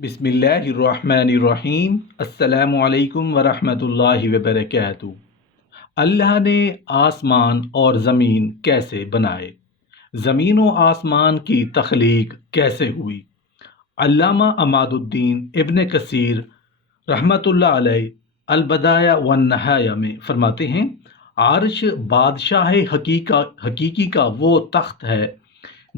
बिस्मिल्लाहिर्रहमानिर्रहीम। अस्सलामु अलैकुम वरहमतुल्लाहि वबरकातुहू। अल्लाह ने आसमान और ज़मीन कैसे बनाए? ज़मीन व आसमान की तख्लीक कैसे हुई? अल्लामा अमादुद्दीन इब्न कसीर रहमतुल्लाह अलैह अल-बदाया वन नहाया में फरमाते हैं, आर्श बादशाह हकीकी का वो तख्त है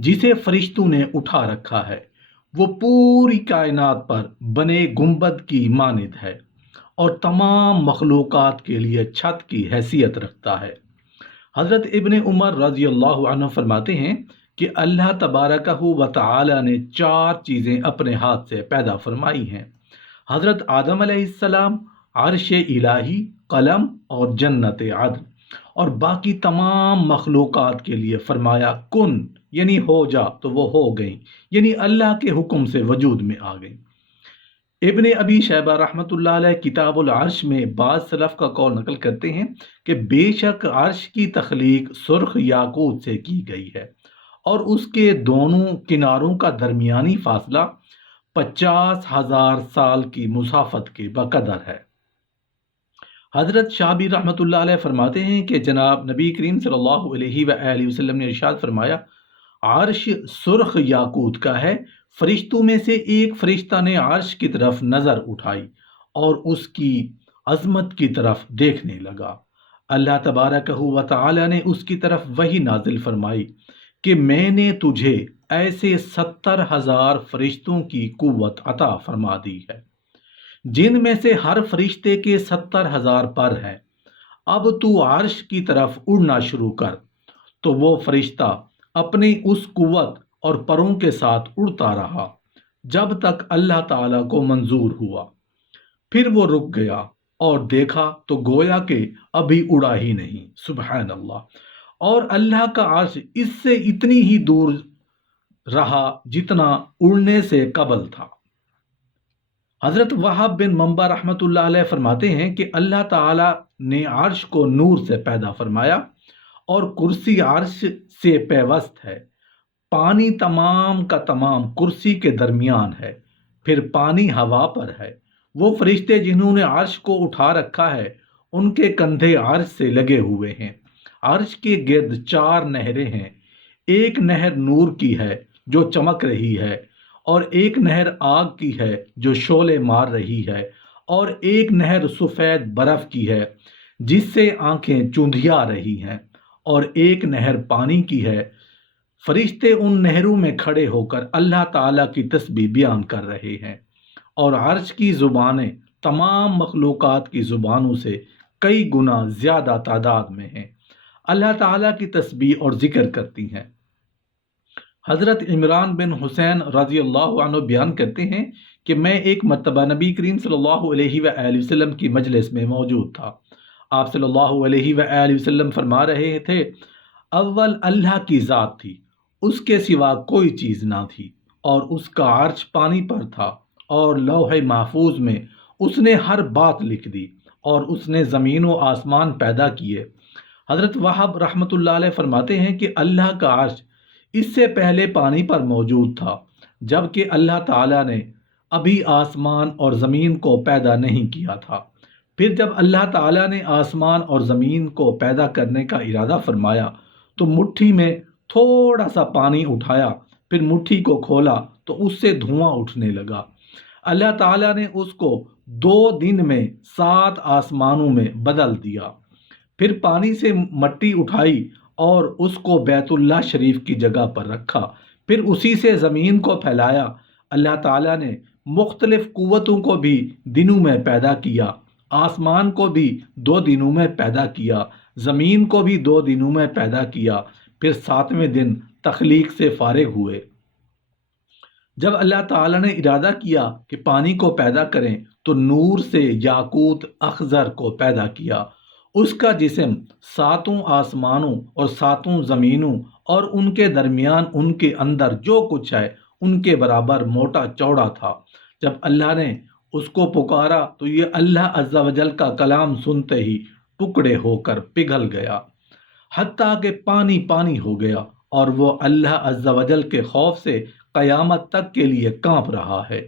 जिसे फरिश्तों ने उठा रखा है। वो पूरी कायनात पर बने गुंबद की मानिद है और तमाम मखलूक़ात के लिए छत की हैसियत रखता है। हज़रत इब्न उमर रज़ी अल्लाह अन्हु फरमाते हैं कि अल्लाह तबारकहु व तआला ने चार चीज़ें अपने हाथ से पैदा फरमाई हैं। हज़रत आदम अलैहिस्सलाम, अर्श इलाही, कलम और जन्नत अदन, और बाकी तमाम मखलूक़ात के लिए फरमाया कुन, यानी हो जा, तो वो हो गई, यानी अल्लाह के हुक्म से वजूद में आ गई। इब्न अबी शैबा रहमतुल्लाह अलैह किताबुल अर्श में बाज़ सलफ़ का कौल नकल करते हैं कि बेशक अर्श की तख्लीक सुर्ख याकूत से की गई है और उसके दोनों किनारों का दरमियानी फासला 50,000 साल की मुसाफत के बकदर है। हज़रत शाबी रहमतुल्लाह अलैह फरमाते हैं कि जनाब नबी करीम सल्लल्लाहु अलैहि वसल्लम ने इरशाद फरमाया, अर्श सुर्ख याकूत का है। फरिश्तों में से एक फरिश्ता ने अर्श की तरफ नज़र उठाई और उसकी अजमत की तरफ देखने लगा। अल्लाह तबारकहु व तआला ने उसकी तरफ वही नाजिल फरमाई कि मैंने तुझे ऐसे 70,000 फरिश्तों की कुव्वत अता फरमा दी है जिनमें से हर फरिश्ते के 70,000 पर हैं। अब तू अर्श की तरफ उड़ना शुरू कर। तो वो फरिश्ता अपनी उस कुव्वत और परों के साथ उड़ता रहा जब तक अल्लाह ताला को मंजूर हुआ। फिर वो रुक गया और देखा तो गोया के अभी उड़ा ही नहीं। सुबहान अल्लाह। और अल्लाह का अर्श इससे इतनी ही दूर रहा जितना उड़ने से कबल था। हज़रत वहाब बिन मंबा रहमतुल्लाह अलैह फरमाते हैं कि अल्लाह ताला ने अर्श को नूर से पैदा फरमाया और कुर्सी अर्श से पैवस्त है। पानी तमाम का तमाम कुर्सी के दरमियान है। फिर पानी हवा पर है। वो फरिश्ते जिन्होंने अर्श को उठा रखा है उनके कंधे अर्श से लगे हुए हैं। अर्श के गिर्द 4 नहरें हैं। एक नहर नूर की है जो चमक रही है, और एक नहर आग की है जो शोले मार रही है, और एक नहर सफ़ेद बर्फ़ की है जिससे आंखें चूंधिया रही हैं, और एक नहर पानी की है। फरिश्ते उन नहरों में खड़े होकर अल्लाह ताला की तस्बीह बयान कर रहे हैं, और अर्श की ज़ुबानें तमाम मखलूक़ात की ज़ुबानों से कई गुना ज़्यादा तादाद में हैं। अल्लाह ताला की तस्बीह और ज़िक्र करती हैं। हज़रत इमरान बिन हुसैन रज़ी अल्लाह अन्हु बयान करते हैं कि मैं एक मरतबा नबी करीम सल्लल्लाहु अलैहि वसल्लम की मजलिस में मौजूद था। आप सल्लल्लाहु अलैहि वसल्लम फरमा रहे थे, अव्वल अल्लाह की ज़ात थी, उसके सिवा कोई चीज़ ना थी, और उसका अर्श पानी पर था, और लौह महफूज में उसने हर बात लिख दी, और उसने ज़मीन व आसमान पैदा किए। हज़रत वहाब रहमतुल्लाह अलैह फरमाते हैं कि अल्लाह का अर्श इससे पहले पानी पर मौजूद था, जबकि अल्लाह ताला ने अभी आसमान और ज़मीन को पैदा नहीं किया था। फिर जब अल्लाह ताला ने आसमान और ज़मीन को पैदा करने का इरादा फरमाया तो मुट्ठी में थोड़ा सा पानी उठाया, फिर मुट्ठी को खोला तो उससे धुआं उठने लगा। अल्लाह ताला ने उसको 2 दिन में 7 आसमानों में बदल दिया। फिर पानी से मट्टी उठाई और उसको बैतुल्लाह शरीफ की जगह पर रखा। फिर उसी से ज़मीन को फैलाया। अल्लाह ताला ने मुख्तलिफ कुव्वतों को भी दिनों में पैदा किया। आसमान को भी 2 दिनों में पैदा किया, ज़मीन को भी 2 दिनों में पैदा किया। फिर 7वें दिन तख्लीक से फारिग हुए। जब अल्लाह ताला ने इरादा किया कि पानी को पैदा करें तो नूर से याकूत अखज़र को पैदा किया। उसका जिस्म 7 आसमानों और 7 ज़मीनों और उनके दरमियान उनके अंदर जो कुछ है उनके बराबर मोटा चौड़ा था। जब अल्लाह ने उसको पुकारा तो ये अल्लाह अज़्ज़ा वजल का कलाम सुनते ही टुकड़े होकर पिघल गया, हत्ता कि पानी पानी हो गया, और वो अल्लाह अज़्ज़ा वजल के खौफ से क़यामत तक के लिए कांप रहा है।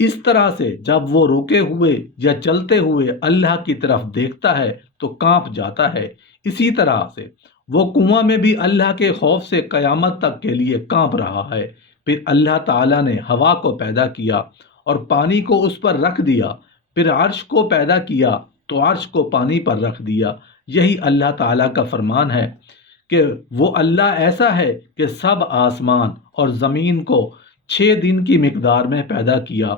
اس طرح سے جب وہ روکے ہوئے یا چلتے ہوئے اللہ کی طرف دیکھتا ہے تو کانپ جاتا ہے، اسی طرح سے وہ کنواں میں بھی اللہ کے خوف سے قیامت تک کے لیے کانپ رہا ہے۔ پھر اللہ تعالیٰ نے ہوا کو پیدا کیا اور پانی کو اس پر رکھ دیا، پھر عرش کو پیدا کیا تو عرش کو پانی پر رکھ دیا۔ یہی اللہ تعالیٰ کا فرمان ہے کہ وہ اللہ ایسا ہے کہ سب آسمان اور زمین کو 6 دن کی مقدار میں پیدا کیا۔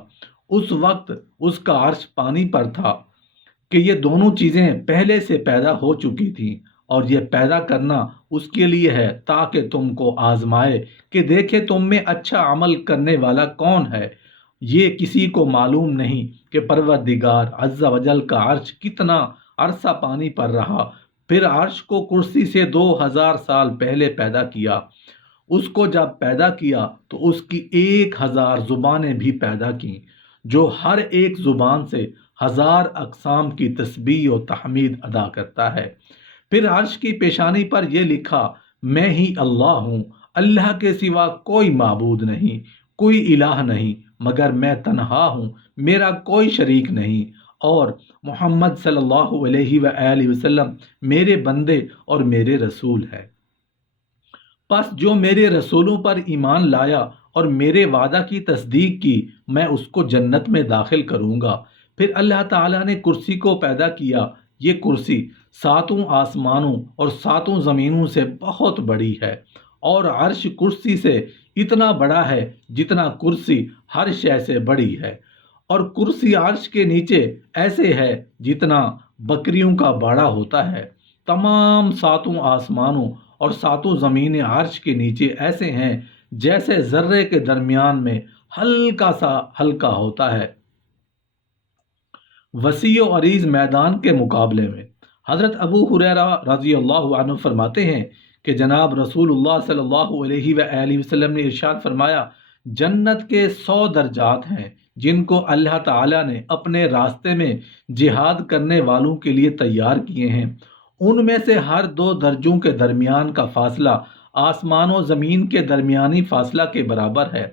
اس وقت اس کا عرش پانی پر تھا کہ یہ دونوں چیزیں پہلے سے پیدا ہو چکی تھیں، اور یہ پیدا کرنا اس کے لیے ہے تاکہ تم کو آزمائے کہ دیکھے تم میں اچھا عمل کرنے والا کون ہے۔ یہ کسی کو معلوم نہیں کہ پروردگار عز و جل کا عرش کتنا عرصہ پانی پر رہا۔ پھر عرش کو کرسی سے 2000 سال پہلے پیدا کیا۔ اس کو جب پیدا کیا تو اس کی 1000 زبانیں بھی پیدا کیں، جو ہر ایک زبان سے 1000 اقسام کی تسبیح و تحمید ادا کرتا ہے۔ پھر عرش کی پیشانی پر یہ لکھا، میں ہی اللہ ہوں، اللہ کے سوا کوئی معبود نہیں، کوئی الہ نہیں مگر میں تنہا ہوں، میرا کوئی شریک نہیں، اور محمد صلی اللہ علیہ وآلہ وسلم میرے بندے اور میرے رسول ہے۔ پس جو میرے رسولوں پر ایمان لایا اور میرے وعدہ کی تصدیق کی، میں اس کو جنت میں داخل کروں گا۔ پھر اللہ تعالیٰ نے کرسی کو پیدا کیا۔ یہ کرسی 7 آسمانوں اور 7 زمینوں سے بہت بڑی ہے، اور عرش کرسی سے اتنا بڑا ہے جتنا کرسی ہر شے سے بڑی ہے، اور کرسی عرش کے نیچے ایسے ہے جتنا بکریوں کا باڑا ہوتا ہے۔ تمام 7 آسمانوں اور 7 زمینیں عرش کے نیچے ایسے ہیں جیسے ذرے کے درمیان میں ہلکا سا ہلکا ہوتا ہے۔ وسیع و عریض میدان کے مقابلے میں حضرت ابو ہریرہ رضی اللہ عنہ فرماتے ہیں کہ جناب رسول اللہ صلی اللہ علیہ وآلہ وسلم نے ارشاد فرمایا، جنت کے 100 درجات ہیں جن کو اللہ تعالیٰ نے اپنے راستے میں جہاد کرنے والوں کے لیے تیار کیے ہیں۔ ان میں سے ہر 2 درجوں کے درمیان کا فاصلہ آسمان و زمین کے درمیانی فاصلہ کے برابر ہے۔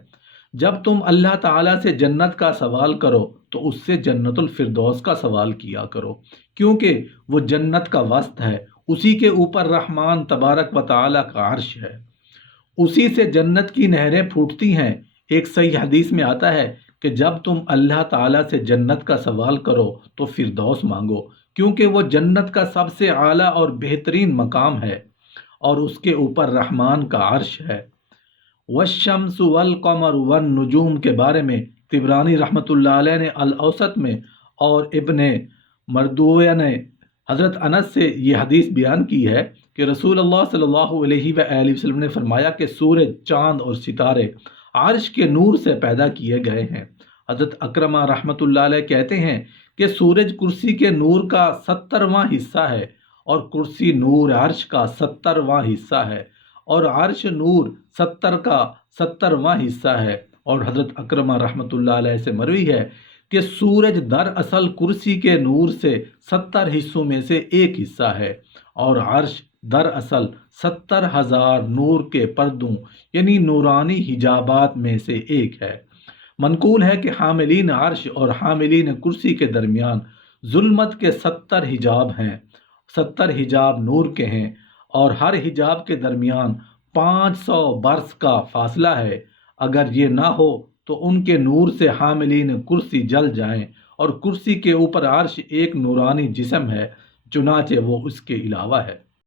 جب تم اللہ تعالیٰ سے جنت کا سوال کرو تو اس سے جنت الفردوس کا سوال کیا کرو، کیونکہ وہ جنت کا وسط ہے، اسی کے اوپر رحمان تبارک و تعالیٰ کا عرش ہے، اسی سے جنت کی نہریں پھوٹتی ہیں۔ ایک صحیح حدیث میں آتا ہے کہ جب تم اللہ تعالیٰ سے جنت کا سوال کرو تو فردوس مانگو، کیونکہ وہ جنت کا سب سے اعلیٰ اور بہترین مقام ہے، اور اس کے اوپر رحمان کا عرش ہے۔ والشمس والقمر والنجوم کے بارے میں طبرانی رحمۃ اللہ علیہ نے الاوسط میں، اور ابن مردویہ نے حضرت انس سے یہ حدیث بیان کی ہے کہ رسول اللہ صلی اللہ علیہ وآلہ وسلم نے فرمایا کہ سورج، چاند اور ستارے عرش کے نور سے پیدا کیے گئے ہیں۔ حضرت اکرمہ رحمۃ اللہ علیہ کہتے ہیں کہ سورج کرسی کے نور کا 70واں حصہ ہے، اور کرسی نور عرش کا 70واں حصہ ہے، اور عرش نور 70 کا 70واں حصہ ہے۔ اور حضرت اکرمہ رحمۃ اللہ علیہ سے مروی ہے کہ سورج دراصل کرسی کے نور سے 70 حصوں میں سے ایک حصہ ہے، اور عرش دراصل 70,000 نور کے پردوں یعنی نورانی حجابات میں سے ایک ہے۔ منقول ہے کہ حاملین عرش اور حاملین کرسی کے درمیان ظلمت کے 70 حجاب ہیں، 70 حجاب نور کے ہیں، اور ہر حجاب کے درمیان 500 برس کا فاصلہ ہے۔ اگر یہ نہ ہو تو ان کے نور سے حاملین کرسی جل جائیں، اور کرسی کے اوپر عرش ایک نورانی جسم ہے، چنانچہ وہ اس کے علاوہ ہے۔